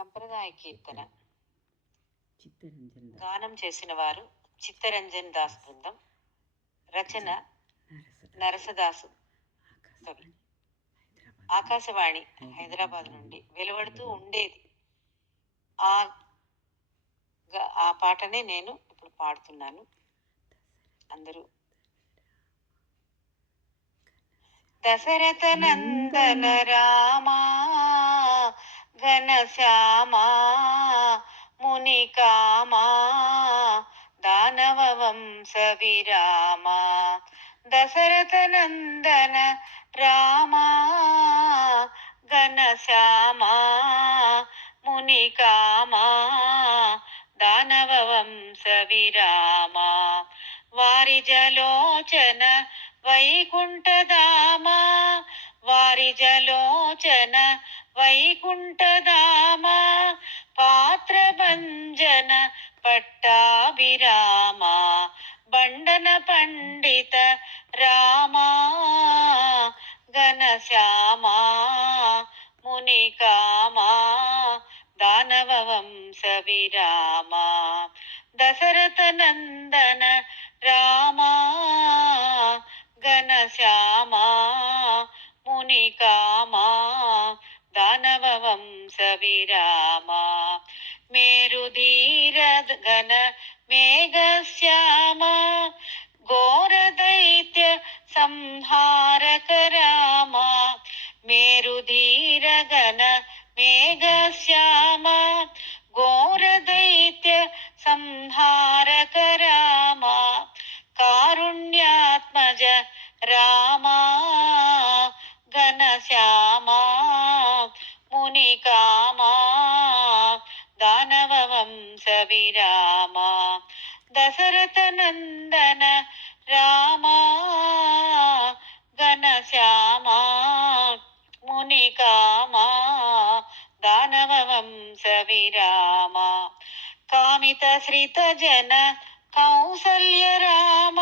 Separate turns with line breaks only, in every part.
సంప్రదాయ కీర్తన. గానం చేసిన వారు చిత్తరంజన్ దాస్ బృందం. రచన
నరసదాస్. ఆకాశవాణి హైదరాబాద్.
నుండి వెలువడుతూ ఉండేది. ఆ ఆ పాటనే నేను ఇప్పుడు పాడుతున్నాను. అందరూ. దశరథ నందన రామా ఘనశ్యామా మునికామా దానవ వంశ విరామా దశరథ నందన రామా ఘనశ్యామా మునికామా దానవ వంశ విరామా వారి జలోచన వైకుంఠధామా వారి జలోచన వైకుంఠధామా పాత్రభంజన పట్టాభిరామా బండన పండిత రామా ఘనశ్యామా మునికామా దానవ వంశ విరామా దశరథ నందన రామా ఘనశ్యామా మునికామా विरामा। मेरुधीरघन मेघश्यामा घोरदैत्य संहारक रामा मेरुधी ముని కామా దానవ వంశ విరామా దశరథ నందన రామా ఘనశ్యామా ముని కామా దానవ వంశ విరామా కామిత శ్రిత జన కౌసల్య రామ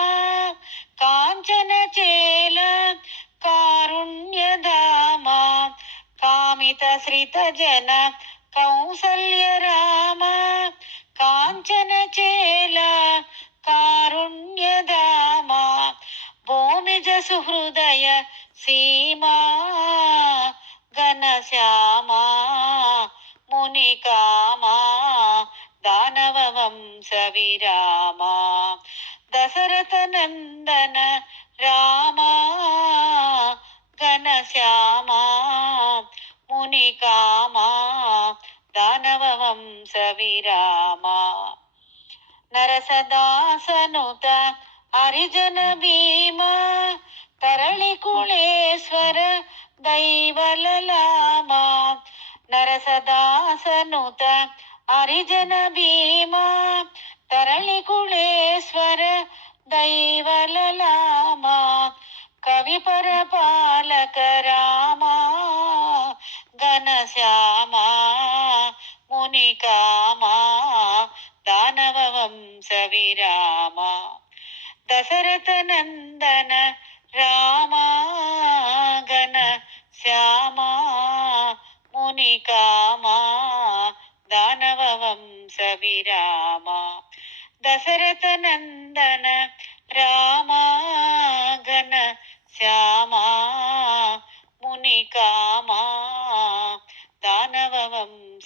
కాంచన చేల శ్రిత జన కౌసల్య రామ కాంచన చేల కారుణ్యధామా భూమిజ సుహృదయ సీమా ఘనశ్యామా ముని కామా దానవ వంశ విరామ దశరథ నందన రామా ఘనశ్యామా ముని కామా దానవ వంశ విరామా. నరసదాసనుత హరిజన భీమా తరళి కుళేశ్వర దైవలలామా. నరసదాసనుత హరిజన భీమా తరళి కుళేశ్వర దైవ శ్యామా మునికామా దానవ వంశ విరామ దశరథ నందన రామాగన శ్యామా మునికామా దానవ వంశ విరామ దశరథ నందన రా ముని